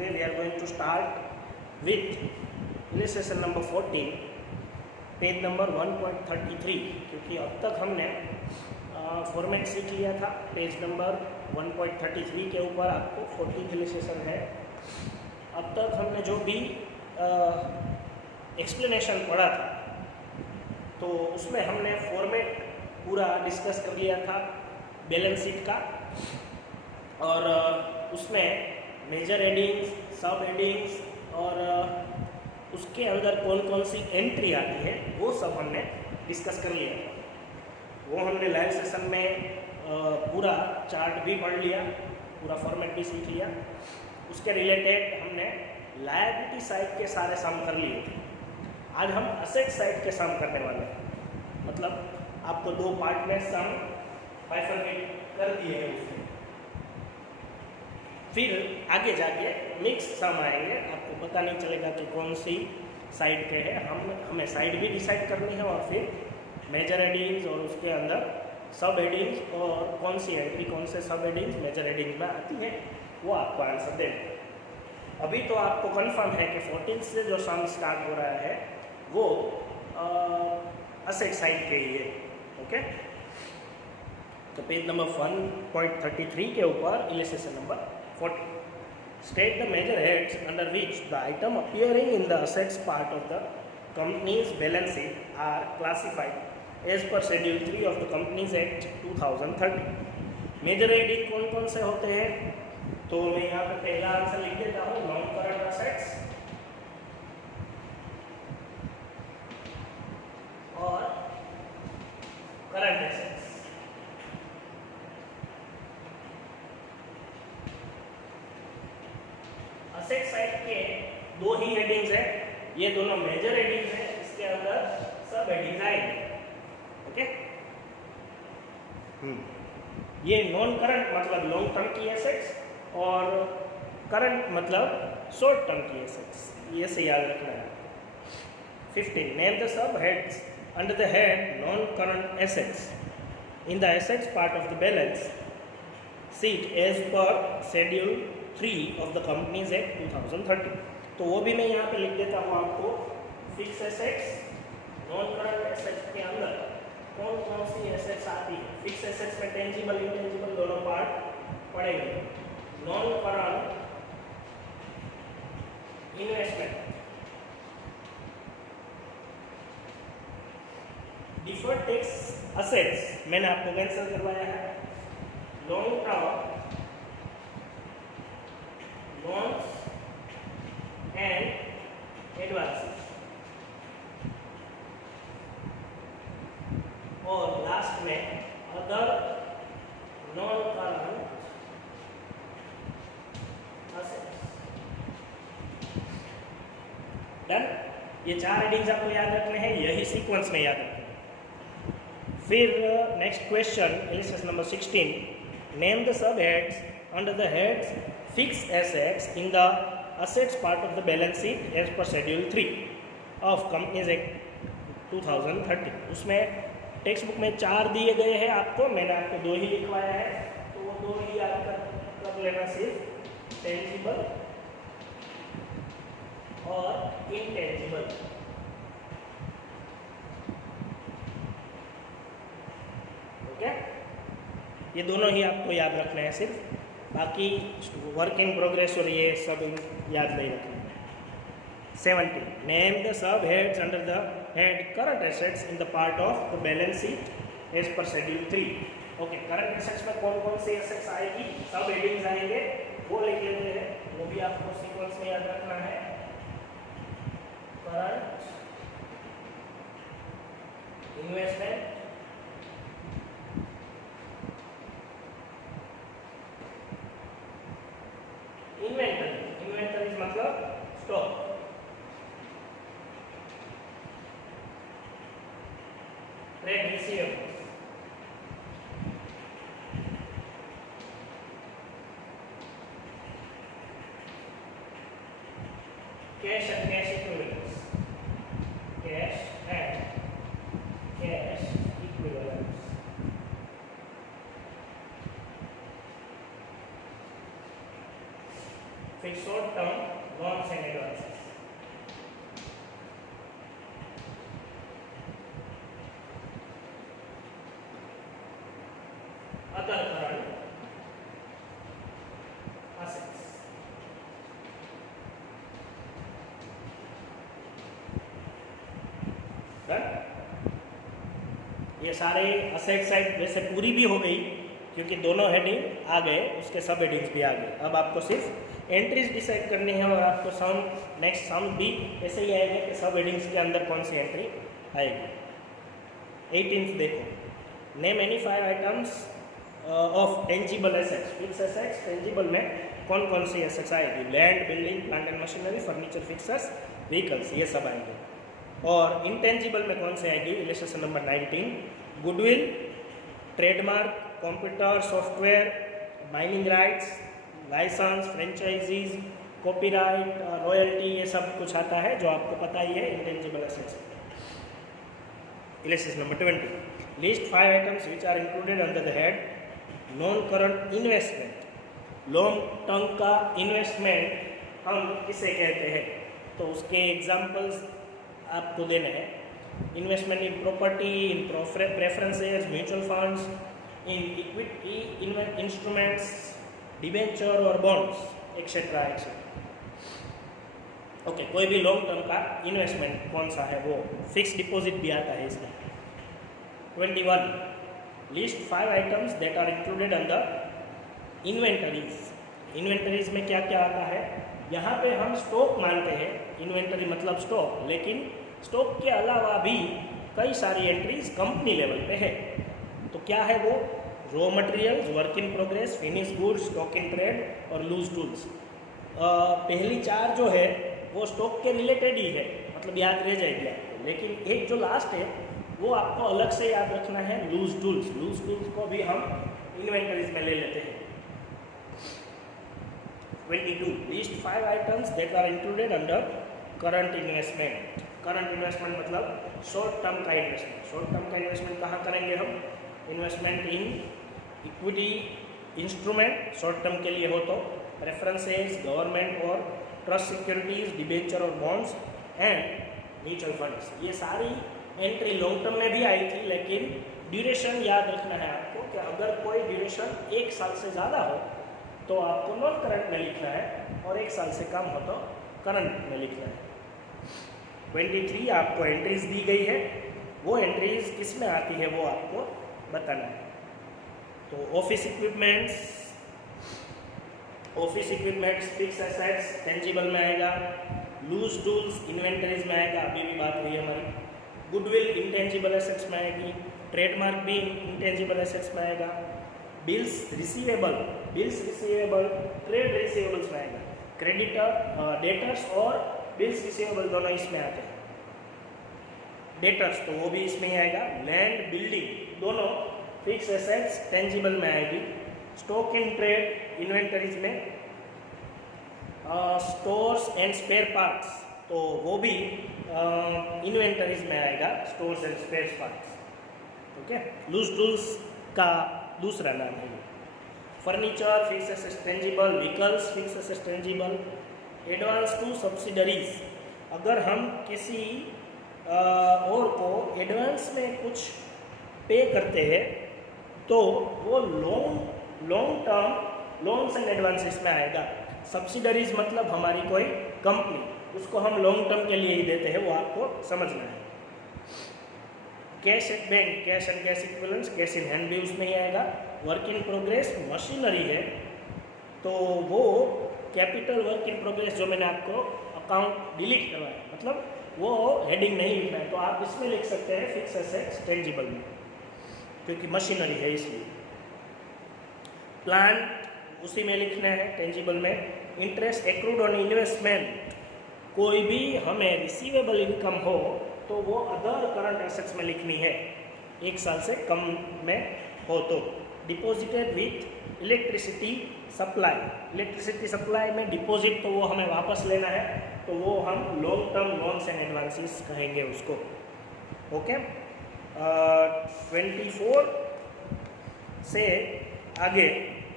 today we are going to start with illustration number 14, page number 1.33, क्योंकि अब तक हमने फॉर्मेट सीख लिया था। पेज नंबर 1.33 के ऊपर आपको 14 इलिस्ट्रेशन है। अब तक हमने जो भी एक्सप्लेनेशन पढ़ा था तो उसमें हमने फॉर्मेट पूरा डिस्कस कर लिया था बैलेंस शीट का, और उसमें मेजर हेडिंग्स, सब हेडिंग्स और उसके अंदर कौन कौन सी एंट्री आती है वो सब हमने डिस्कस कर लिया था। वो हमने लाइव सेशन में पूरा चार्ट भी पढ़ लिया, पूरा फॉर्मेट भी सीख लिया। उसके रिलेटेड हमने लायबिलिटी साइड के सारे सम कर लिए थे। आज हम असेट साइड के सम करने वाले हैं, मतलब आपको दो पार्ट में सम बाइफरकेट कर दिए हैं उसमें। फिर आगे जाके मिक्स सम आएंगे, आपको पता नहीं चलेगा कि कौन सी साइड के है। हमें साइड भी डिसाइड करनी है और फिर मेजर हेडिंग्स और उसके अंदर सब हेडिंग्स और कौन सी एंट्री कौन से सब हेडिंग्स मेजर हेडिंग्स में आती है वो आपको आंसर देना। अभी तो आपको कंफर्म है कि 14 से जो सम स्टार्ट हो रहा है वो असेट साइड के ही है। ओके, तो पेज नंबर 1.33 के ऊपर illustration number 40. State the major heads under which the item appearing in the assets part of the company's balance sheet are classified as per Schedule 3 of the Companies Act 2013. Major heading कौन कौन से होते हैं? तो मैं यहाँ पे पहला आंसर लिख देता हूँ, नॉन करंट असेट्स और करंट एसेट्स। असेट साइड के दो ही हेडिंग्स है, ये दोनों मेजर हेडिंग्स है, इसके अंदर सब हेडिंग्स आएंगे। ओके, ये नॉन करंट मतलब लॉन्ग टर्म की एसेट्स और करंट मतलब शॉर्ट टर्म की एसेट्स, ये से याद रखना है। 15. Name the sub heads under the head non current assets in the assets part of the balance sheet as per schedule 3 of the Companies Act 2013. तो वो भी मैं यहाँ पे लिख देता हूँ आपको। Fix assets, non current assets के अंदर कौन कौन सी एसेट्स आती है। फिक्स एसेट्स में टेंजिबल इंटेंजिबल दोनों पार्ट पड़ेंगे। Non current investment, deferred tax assets मैंने आपको कैंसिल करवाया है। Long term loans and advances, और लास्ट में other non current assets. Done. ये चार हेडिंग्स आपको याद रखने हैं, यही सीक्वेंस में याद रखना है। फिर next question illustration number 16. Name the sub heads under the heads fixed assets in the assets part of the balance sheet as per Schedule 3 of Companies Act 2013. उसमें टेक्स्ट बुक में 4 दिए गए हैं आपको, मैंने आपको 2 ही लिखवाया है, तो वो 2 ही याद कर लेना, सिर्फ टेंजिबल और इनटेंजिबल। ओके, ये दोनों ही आपको याद रखना है सिर्फ, बाकी वर्क इन प्रोग्रेस और ये सब याद नहीं रखना। 17. Name the sub heads under the head current assets in the part of the balance sheet as per schedule 3. Okay, current assets में कौन कौन सी एसेट्स आएगी, सब हेडिंग्स आएंगे, वो लिख लेते हैं, वो भी आपको सीक्वेंस में याद रखना है। करंट इन्वेस्टमेंट, इन्वेंटरी मतलब stock, trade receivables, cash and cash equivalents, cash and cash equivalents. फिर short term loans and advances. Other current assets। ये सारे असेट साइड वैसे पूरी भी हो गई क्योंकि दोनों हेडिंग आ गए, उसके सब हेडिंग्स भी आ गए। अब आपको सिर्फ एंट्रीज डिसाइड करनी है और आपको सम नेक्स्ट सम भी ऐसे ही आएंगे कि सब हेडिंग्स के अंदर कौन सी एंट्री आएगी। 18th देखो, name any 5 items of tangible assets. Fix assets tangible में कौन कौन सी एसेट्स आएगी? Land, building, plant and machinery, furniture, fixtures, vehicles, ये सब आएंगे। और इंटेंजिबल में कौन से आएगी? Illustration number 19, goodwill, trademark, computer, software, mining rights, licence, franchises, copyright, royalty, ये सब कुछ आता है जो आपको पता ही है intangible assets. Illustration number 20, list 5 items which are included under the head non current investment. Long term का इन्वेस्टमेंट हम किसे कहते हैं? तो उसके एग्जाम्पल्स आपको देने हैं। Investment in property, in preferences, mutual funds, in equity instruments, debenture और बॉन्ड्स, एक्सेट्रा एक्सेट्रा। ओके, कोई भी लॉन्ग टर्म का इन्वेस्टमेंट कौन सा है? वो फिक्स डिपॉजिट भी आता है इसमें। 21, list 5 items that are included under inventories. Inventories में क्या क्या आता है? यहाँ पे हम स्टॉक मानते हैं, इन्वेंटरी मतलब स्टॉक, लेकिन स्टॉक के अलावा भी कई सारी एंट्रीज कंपनी लेवल पे है। तो क्या है वो? Raw materials, work in progress, finish goods, stock in trade और लूज टूल्स। पहली 4 जो है वो स्टॉक के रिलेटेड ही है, मतलब याद रह जाएगी आपको। लेकिन एक जो लास्ट है वो आपको अलग से याद रखना है, लूज टूल्स। लूज टूल्स को भी हम इन्वेंटरीज में ले लेते हैं। 22, list 5 items that are included under current investment. Current investment मतलब शॉर्ट टर्म का इन्वेस्टमेंट। शॉर्ट टर्म का इन्वेस्टमेंट कहाँ करेंगे हम? Investment in equity instrument short term के लिए हो तो, प्रेफरेंसेस, गवर्नमेंट और ट्रस्ट सिक्योरिटीज, डिबेंचर और बॉन्ड्स एंड म्यूचुअल फंड्स। ये सारी एंट्री लॉन्ग टर्म में भी आई थी, लेकिन ड्यूरेशन याद रखना है आपको कि अगर कोई ड्यूरेशन 1 साल से ज़्यादा हो तो आपको नॉन करंट में लिखना है और 1 साल से कम हो तो करंट में लिखना है। 23, आपको एंट्रीज दी गई है, वो एंट्रीज किस में आती है वो आपको बताना है। तो office equipments fix assets tangible में आएगा। लूज टूल्स इन्वेंटरीज में आएगा, अभी भी बात हुई हमारी। गुडविल इंटेंजिबल एसेट्स में आएगी। ट्रेडमार्क भी इंटेंजिबल एसेट्स में आएगा। बिल्स रिसीवेबल ट्रेड रिसीवेबल्स में आएगा। क्रेडिटर, डेटर्स और बिल्स रिसीवेबल दोनों इसमें आते हैं। डेटर्स तो वो भी इसमें ही आएगा। लैंड, बिल्डिंग दोनों फिक्स एसेट्स टेंजिबल में आएगी। स्टॉक इन ट्रेड इन्वेंटरीज में। स्टोर्स एंड स्पेयर पार्ट्स तो वो भी इन्वेंटरीज में आएगा, stores and spare parts. Okay, loose tools का दूसरा नाम है। Furniture fix assets tangible, vehicles fix assets tangible. Advance to subsidiaries, अगर हम किसी और को एडवांस में कुछ पे करते हैं तो वो long term loans and advances में आएगा। सब्सिडरीज मतलब हमारी कोई कंपनी, उसको हम लॉन्ग टर्म के लिए ही देते हैं, वो आपको समझना है। Cash at bank, cash and cash equivalents, cash in hand भी उसमें ही आएगा। वर्क इन प्रोग्रेस मशीनरी है तो वो कैपिटल वर्क इन प्रोग्रेस जो मैंने आपको अकाउंट डिलीट करवाया, मतलब वो हेडिंग नहीं लिखना है, तो आप इसमें लिख सकते हैं फिक्स एसेट्स टेंजिबल में, क्योंकि मशीनरी है इसलिए। प्लांट उसी में लिखना है टेंजिबल में। इंटरेस्ट एक्रूड ऑन इन्वेस्टमेंट, कोई भी हमें रिसीवेबल इनकम हो तो वो अदर करंट एसेट्स में लिखनी है, 1 साल से कम में हो तो। Deposited with electricity supply, electricity supply में डिपॉजिट तो वो हमें वापस लेना है, तो वो हम long term loans and advances कहेंगे उसको। ओके, 24 से आगे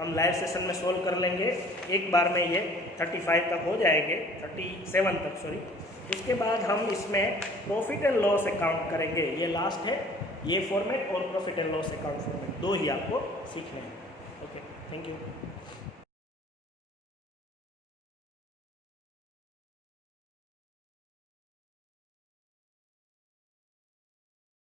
हम लाइव सेशन में सोल्व कर लेंगे। एक बार में ये 35 तक हो जाएंगे, 37 तक सॉरी। उसके बाद हम इसमें प्रॉफिट एंड लॉस अकाउंट करेंगे। ये लास्ट है, ये फॉर्मेट और profit and loss account format 2 ही आपको सीखने हैं। Okay, thank you.